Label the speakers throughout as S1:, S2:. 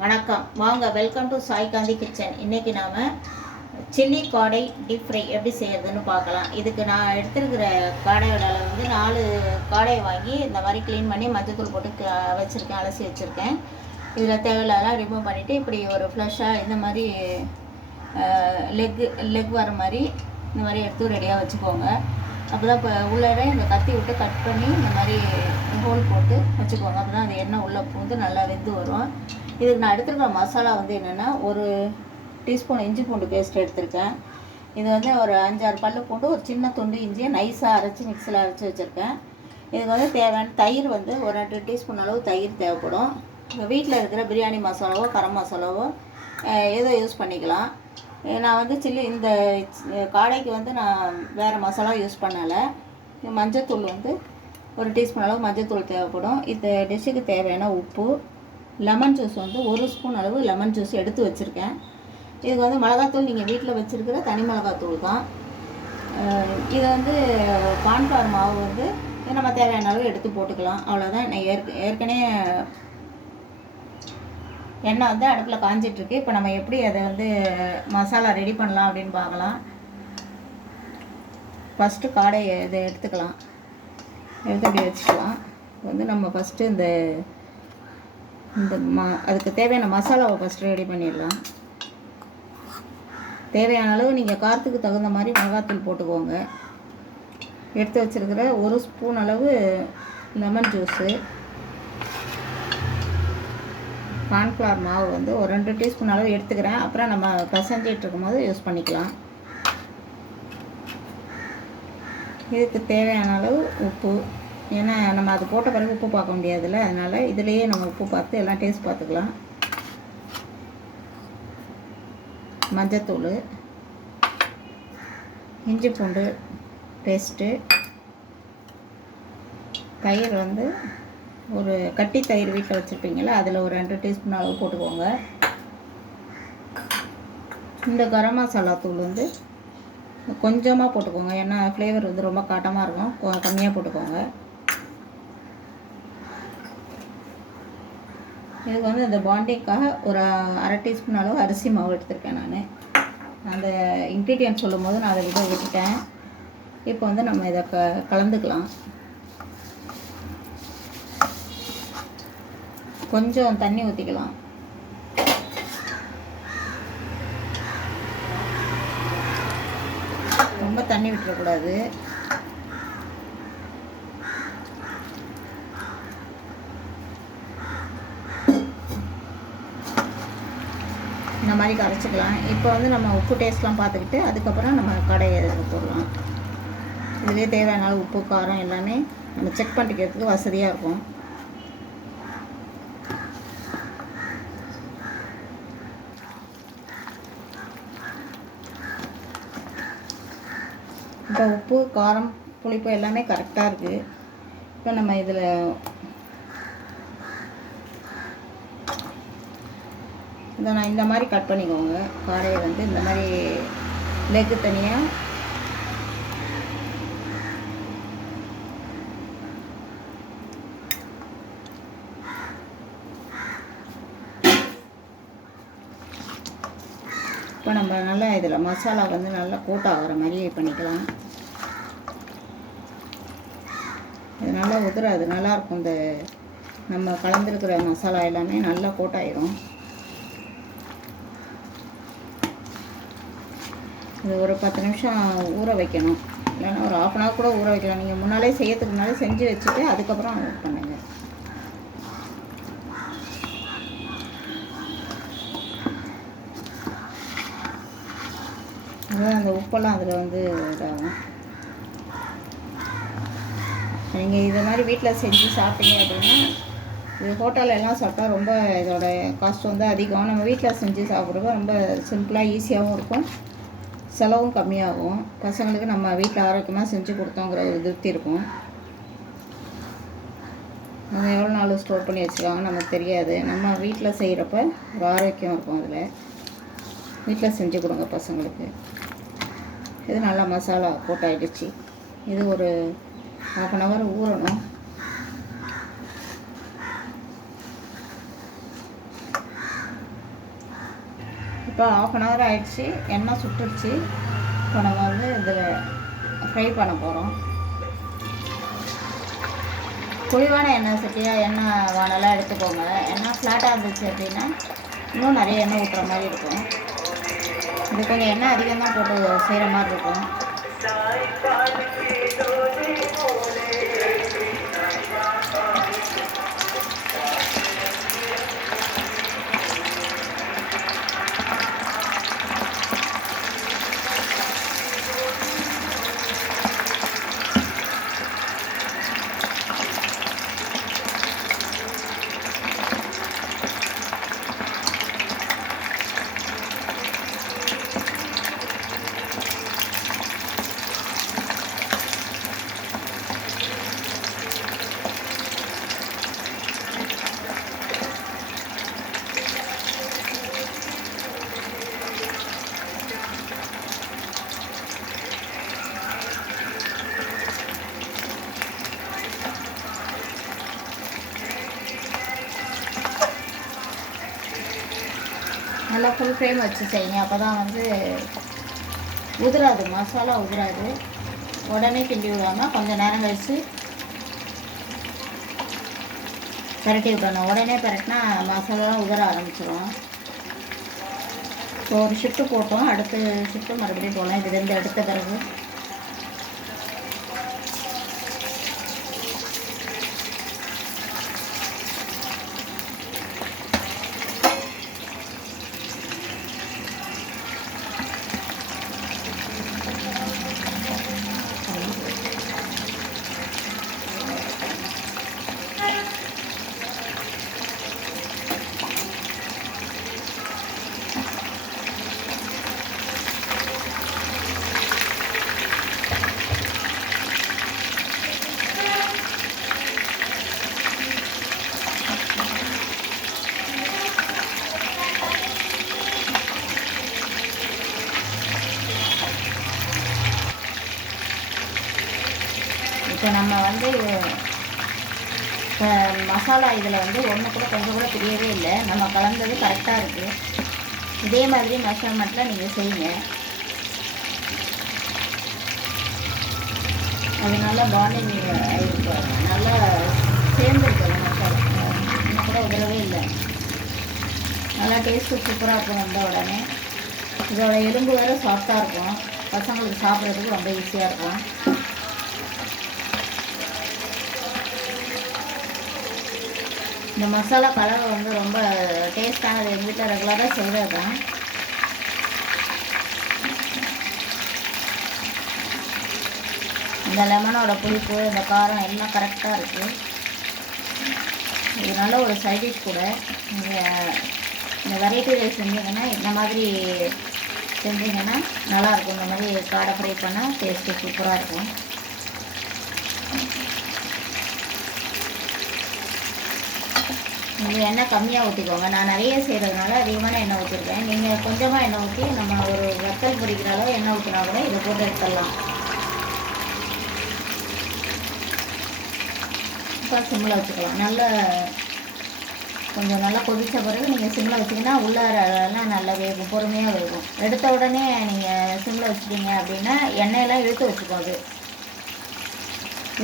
S1: வணக்கம். வாங்க welcome to Sai Gandhi kitchen இன்றைக்கி நாம் சில்லி காடை டீப் ஃப்ரை எப்படி செய்யறதுன்னு பார்க்கலாம். இதுக்கு நான் எடுத்திருக்கிற காடையோட வந்து நாலு காடையை வாங்கி இந்த மாதிரி க்ளீன் பண்ணி மஞ்சத்தூள் போட்டு வச்சுருக்கேன் அலசி வச்சுருக்கேன். இதில் தேவையில்லாம் ரிமூவ் பண்ணிவிட்டு இப்படி ஒரு ஃப்ளஷ்ஷாக இந்த மாதிரி லெக் லெக் வர மாதிரி இந்த மாதிரி எடுத்து ரெடியாக வச்சுக்கோங்க. அப்போ தான் இப்போ உள்ளே இந்த கத்தி விட்டு கட் பண்ணி இந்த மாதிரி ஹோல் போட்டு வச்சுக்கோங்க. அப்போ தான் அது எண்ணெய் உள்ளே பூந்து நல்லா வெந்து வரும். இதுக்கு நான் எடுத்துருக்கிற மசாலா வந்து என்னென்னா ஒரு டீஸ்பூன் இஞ்சி பூண்டு பேஸ்ட் எடுத்திருக்கேன். இது வந்து ஒரு அஞ்சாறு பல்லு பூண்டு ஒரு சின்ன துண்டு இஞ்சியை நைஸாக அரைச்சி மிக்சியில் அரைச்சி வச்சுருக்கேன். இதுக்கு வந்து தேவையான தயிர் வந்து ஒரு ரெண்டு டீஸ்பூன் அளவு தயிர் தேவைப்படும். வீட்டில் இருக்கிற பிரியாணி மசாலாவோ கரம் மசாலாவோ ஏதோ யூஸ் பண்ணிக்கலாம். நான் வந்து சில்லி இந்த காடைக்கு வந்து நான் வேறு மசாலா யூஸ் பண்ணலை. மஞ்சத்தூள் வந்து ஒரு டீஸ்பூன் அளவு மஞ்சத்தூள் தேவைப்படும். இந்த டிஷ்ஷுக்கு தேவையான உப்பு லெமன் ஜூஸ் வந்து ஒரு ஸ்பூன் அளவு லெமன் ஜூஸ் எடுத்து வச்சுருக்கேன். இதுக்கு வந்து மிளகாத்தூள் நீங்கள் வீட்டில் வச்சுருக்கிற தனி மிளகாத்தூள் தான். இது வந்து பான்கார் மாவு வந்து நம்ம தேவையான அளவு எடுத்து போட்டுக்கலாம். அவ்வளோதான் நான் ஏற்க ஏற்கனவே எண்ணெய் வந்து அடுப்பில் காஞ்சிட்ருக்கு இப்போ நம்ம எப்படி அதை வந்து மசாலா ரெடி பண்ணலாம் அப்படின்னு பார்க்கலாம். ஃபஸ்ட்டு காடை இதை எடுத்துக்கலாம். எடுத்து அப்படியே வச்சுக்கலாம். வந்து நம்ம ஃபஸ்ட்டு இந்த இந்த ம அதுக்கு தேவையான மசாலாவை ஃபஸ்ட்டு ரெடி பண்ணிடலாம். தேவையான அளவு நீங்கள் காரத்துக்கு தகுந்த மாதிரி மிளகாத்தூள் போட்டுக்கோங்க. எடுத்து வச்சிருக்கிற ஒரு ஸ்பூன் அளவு லெமன் ஜூஸு கார்ன்ஃப்ளவர் மாவு வந்து ஒரு ரெண்டு டீஸ்பூன் அளவு எடுத்துக்கிறேன். அப்புறம் நம்ம பசஞ்சிட்டு இருக்கும்போது யூஸ் பண்ணிக்கலாம். இதுக்கு தேவையான அளவு உப்பு. ஏன்னா நம்ம அது போட்ட பிறகு உப்பு பார்க்க முடியாதுல்ல அதனால் இதுலேயே நம்ம உப்பு பார்த்து எல்லாம் டேஸ்ட் பார்த்துக்கலாம். மஞ்சத்தூள் இஞ்சி பூண்டு பேஸ்ட்டு தயிர் வந்து ஒரு கட்டி தயிர் வீட்டில் வச்சுருப்பீங்களா அதில் ஒரு ரெண்டு டீஸ்பூன் அளவு போட்டுக்கோங்க. இந்த கரம் மசாலா தூள் வந்து கொஞ்சமாக போட்டுக்கோங்க ஏன்னா ஃப்ளேவர் வந்து ரொம்ப காட்டமாக இருக்கும் கம்மியாக போட்டுக்கோங்க. இதுக்கு வந்து அந்த பாண்டிக்காக ஒரு அரை டீஸ்பூன் அளவு அரிசி மாவு எடுத்திருக்கேன் நான். அந்த இன்க்ரீடியன்ட் சொல்லும்போது நான் அதை விட விட்டுட்டேன். இப்போ வந்து நம்ம இதை க கலந்துக்கலாம். கொஞ்சம் தண்ணி ஊற்றிக்கலாம் ரொம்ப தண்ணி விட்டுறக்கூடாது. இந்த மாதிரி கரைச்சிக்கலாம். இப்போ வந்து நம்ம உப்பு டேஸ்ட்லாம் பார்த்துக்கிட்டு அதுக்கப்புறம் நம்ம கடையை போடலாம். இதுலேயே தேவையான உப்பு காரம் எல்லாமே நம்ம செக் பண்ணிக்கிறதுக்கு வசதியாக இருக்கும். இப்போ உப்பு காரம் புளிப்பு எல்லாமே கரெக்டாக இருக்குது இப்போ நம்ம இதில் இதை நான் இந்த மாதிரி கட் பண்ணிக்கோங்க. காரையை வந்து இந்த மாதிரி லெக்கு தனியாக இப்போ நம்ம நல்லா இதில் மசாலா வந்து நல்லா கூட்டாகிற மாதிரி பண்ணிக்கலாம். இது நல்லா உதுராது நல்லாயிருக்கும் இந்த நம்ம கலந்துருக்கிற மசாலா எல்லாமே நல்லா கோட் இது ஒரு பத்து நிமிஷம் ஊற வைக்கணும். இல்லைன்னா ஒரு ஆஃப் அன் ஹவர் கூட ஊற வைக்கலாம். நீங்கள் முன்னாலே செய்யறதுக்கு முன்னாலே செஞ்சு வச்சுட்டு அதுக்கப்புறம் பண்ணுங்கள் அதான் அந்த உப்பெல்லாம் அதில் வந்து இதாகும். நீங்கள் இதை மாதிரி வீட்டில் செஞ்சு சாப்பிட்டீங்க அப்படின்னா இது ஹோட்டலெல்லாம் சாப்பிட்டா ரொம்ப இதோட காஸ்ட் வந்து அதிகம். நம்ம வீட்டில் செஞ்சு சாப்பிட்றப்ப ரொம்ப சிம்பிளாக ஈஸியாகவும் இருக்கும். செலவும் கம்மியாகும். பசங்களுக்கு நம்ம வீட்டில் ஆரோக்கியமாக செஞ்சு கொடுத்தோங்கிற ஒரு திருப்தி இருக்கும். அவங்க எவ்வளோ நாள் ஸ்டோர் பண்ணி வச்சுருக்காங்க நமக்கு தெரியாது. நம்ம வீட்டில் செய்கிறப்ப ஒரு ஆரோக்கியம் இருக்கும் அதில். வீட்டில் செஞ்சு கொடுங்க பசங்களுக்கு. இது நல்லா மசாலா போட்டாயிடுச்சு. இது ஒரு ஹாஃப் அன் ஹவர் ஊறணும். இப்போ ஆஃப் அன் ஹவர் ஆகிடுச்சு எண்ணெய் சுட்டுடுச்சு. இப்போ நம்ம வந்து இதில் ஃப்ரை பண்ண போகிறோம் குழிவான எண்ணெய் சட்டியாக எண்ணெய் வானலாம் எடுத்துக்கோங்க. எண்ணெய் ஃப்ளாட்டாக இருந்துச்சு அப்படின்னா இன்னும் நிறைய எண்ணெய் ஊற்றுற மாதிரி இருக்கும். இது கொஞ்சம் எண்ணெய் அதிகமாக போட்டு செய்கிற மாதிரி இருக்கும். நல்லா ஃபுல் ஃப்ளேம் வச்சு செய்யுங்க அப்போ தான் வந்து உதிராது மசாலா உதிராது. உடனே கிண்டி விடாமல் கொஞ்சம் நேரம் கழித்து பரட்டி விடணும் உடனே பரட்டினா மசாலாலாம் உதிர ஆரம்பிச்சிடும் ஸோ ஒரு ஷிஃப்ட்டு போட்டோம். அடுத்த ஷிஃப்ட்டு மறுபடியும் போகலாம் இது ரெண்டு எடுத்த பிறகு இப்போ நம்ம வந்து மசாலா இதில் வந்து ஒன்று கூட கொஞ்சம் கூட தெரியவே இல்லை. நம்ம கலந்தது கரெக்டாக இருக்குது இதே மாதிரி மெஷர்மெண்ட்டில் நீங்கள் செய்யுங்க. அது நல்லா பாண்டிங் நல்லா சேர்ந்துருக்கு மசாலா. இன்னும் கூட உதறவே இல்லை. நல்லா டேஸ்ட்டு சூப்பராக இருக்கும் வந்த உடனே. இதோட எலும்பு வேறு சாஃப்டாக இருக்கும். பசங்களுக்கு சாப்பிட்றதுக்கு ரொம்ப ஈஸியாக இருக்கும். இந்த மசாலா கலவை வந்து ரொம்ப டேஸ்டானது எங்கள் வீட்டில் ரெகுலராக செய்கிறது தான் இந்த லெமனோட புளிப்பு இந்த காரம் எல்லாம் கரெக்டாக இருக்குது இது நல்ல ஒரு சைடிஷ் கூட. நீங்கள் இந்த வெரைட்டி ரைஸ் செஞ்சீங்கன்னா இந்த மாதிரி செஞ்சீங்கன்னா நல்லாயிருக்கும் இந்த மாதிரி காடை ஃப்ரை பண்ணால் டேஸ்ட்டு சூப்பராக இருக்கும். நீங்கள் எண்ணெய் கம்மியாக ஊற்றிக்கோங்க நான் நிறைய செய்கிறதுனால அதிகமான எண்ணெய் ஊற்றிருக்கேன் நீங்கள் கொஞ்சமாக எண்ணெய் ஊற்றி நம்ம ஒரு வத்தல் பொரிக்கிற அளவு எண்ணெய் ஊற்றினா கூட இதை போட்டு எடுத்துடலாம். இப்போ சிம்மில் வச்சுக்கலாம். நல்ல கொஞ்சம் நல்லா கொதித்த பிறகு நீங்கள் சிம்மில் வச்சிங்கன்னா உள்ளாரெல்லாம் நல்லா வேகும் பொறுமையாக வேகும் எடுத்த உடனே நீங்கள் சிம்மில் வச்சுட்டீங்க அப்படின்னா எண்ணெயெல்லாம் இழுத்து வச்சுக்கோது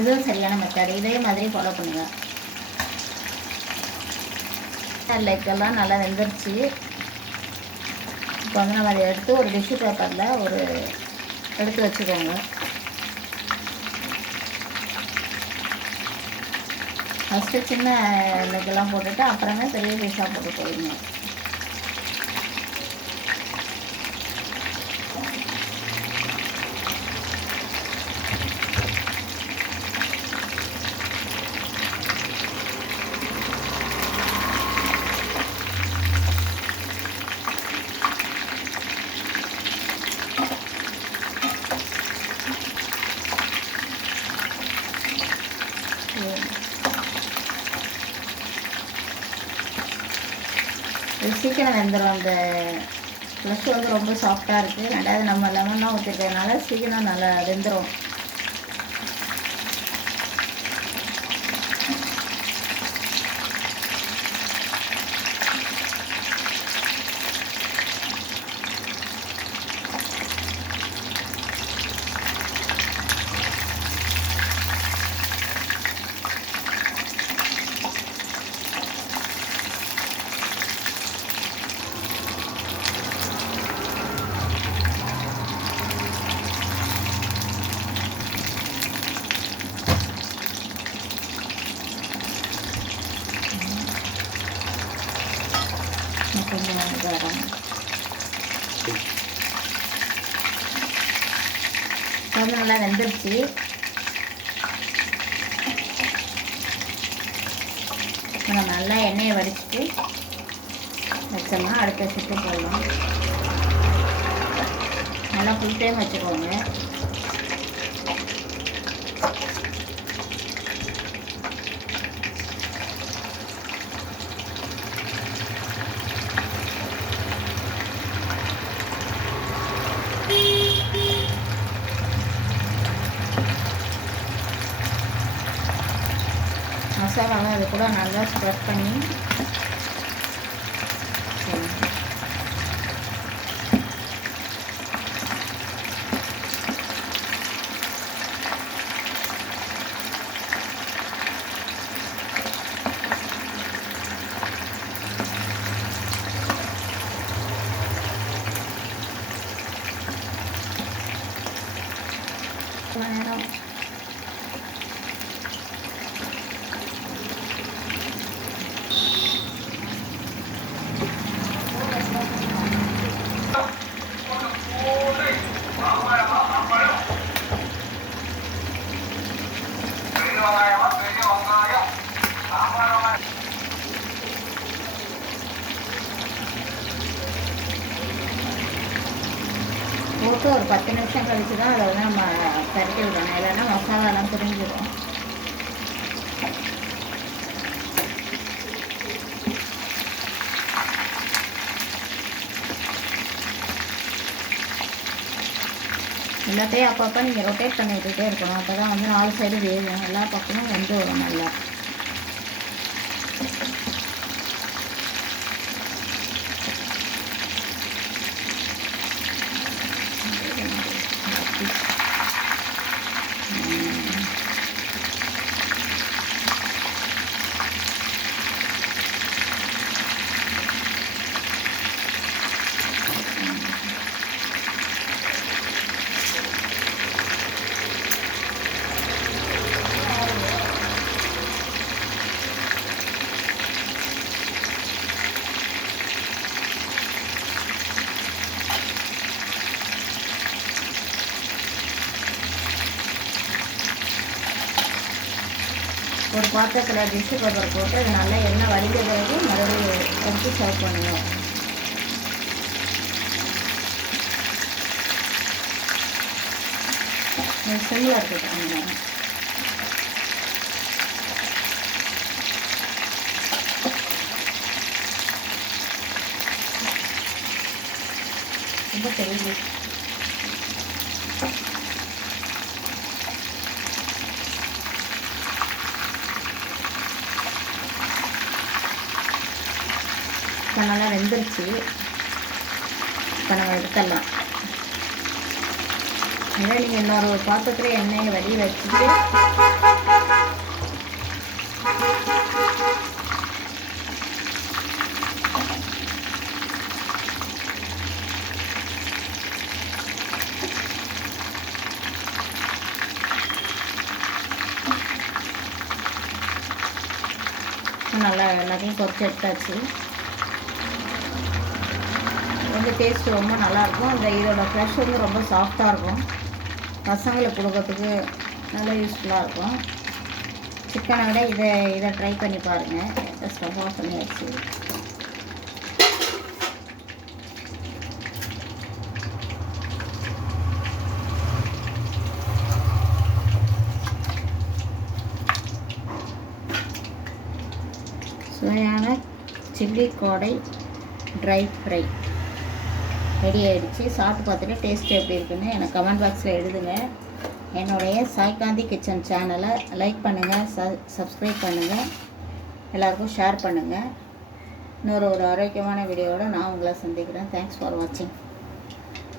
S1: இதுவும் சரியான மெத்தட் இதே மாதிரி ஃபாலோ பண்ணுங்கள் லெக்கெல்லாம் நல்லா வெந்துருச்சு. இப்போ வந்து நம்ம அதை எடுத்து ஒரு டிஷ்யூ பேப்பரில் ஒரு எடுத்து வச்சுக்கோங்க. ஃபஸ்ட்டு சின்ன லெக்கெல்லாம் போட்டுட்டு அப்புறமே பெரிய பீஸாக போட்டு போயிடுங்க சீக்கிரம் வெந்துடும் அந்த ஃப்ளஷ் வந்து ரொம்ப சாஃப்டாக இருக்குது ரெண்டாவது நம்ம லெமன்லாம் ஊற்றிருக்கிறதுனால சீக்கிரம் நல்லா வெந்துடும் கொஞ்சம் இதாகும் குழம்பு நல்லா வெந்துருச்சு நம்ம நல்லா எண்ணெயை வடிச்சிட்டு வச்சோம்னா அடுத்த சுட்டு போடலாம். நல்லா ஃபுல் டைம் வச்சுக்கோங்க மசாலாவை அது கூட நல்லா ஸ்ப்ரெட் பண்ணி செய்யணும். கொஞ்ச நேரம் போட்டு ஒரு பத்து நிமிஷம் கழிச்சு தான் அதை வந்து நம்ம பரட்டி விடணும் இல்லைன்னா மசாலாலாம் புரிஞ்சிடும் எல்லாத்தையும் அப்பப்போ நீங்கள் ரொட்டேட் பண்ணிக்கிட்டே இருக்கணும். அப்போ தான் வந்து நாலு சைடு வேகும். எல்லா பக்கமும் வெந்து வரும் நல்லா. ஒரு பாத்திரத்தில் டிஷ்யூ பேப்பர் போட்டு அது நல்லா எண்ணெய் வடிஞ்ச பிறகு மறுபடியும் எடுத்து சர்வ் பண்ணுவோம். சிம்மில் இருக்கட்டும் ரொம்ப தெரிஞ்சு இப்போ நல்லா வெந்துருச்சு. இப்போ நம்ம எடுத்துடலாம். இதை நீங்கள் இன்னொரு பாத்திரத்தில் எண்ணெயை வடி வச்சுட்டு நல்லா எல்லாத்தையும் பொரிச்சு எடுத்தாச்சு. வந்து டேஸ்ட் ரொம்ப நல்லாயிருக்கும். அந்த இதோட ஃப்ரெஷ் வந்து ரொம்ப சாஃப்டாக இருக்கும். பசங்களுக்கு கொடுக்கறதுக்கு நல்லா யூஸ்ஃபுல்லாக இருக்கும். சிக்கனை விட இதை இதை ட்ரை பண்ணி பாருங்கள் ஸ்டவ் ஆஃப் பண்ணியாச்சு சுவையான சில்லி கோடை ட்ரை ஃப்ரை ரெடி ஆயிடுச்சு. சாப்பிட்டு பார்த்துட்டு டேஸ்ட் எப்படி இருக்குன்னு எனக்கு கமெண்ட் பாக்ஸில் எழுதுங்க. என்னுடைய சாய்காந்தி கிச்சன் சேனலை லைக் பண்ணுங்கள் ச சப்ஸ்கிரைப் பண்ணுங்கள் எல்லாருக்கும் ஷேர் பண்ணுங்கள் இன்னொரு ஒரு ஆரோக்கியமான வீடியோவோட நான் உங்களை சந்திக்கிறேன். தேங்க்ஸ் ஃபார் வாட்சிங்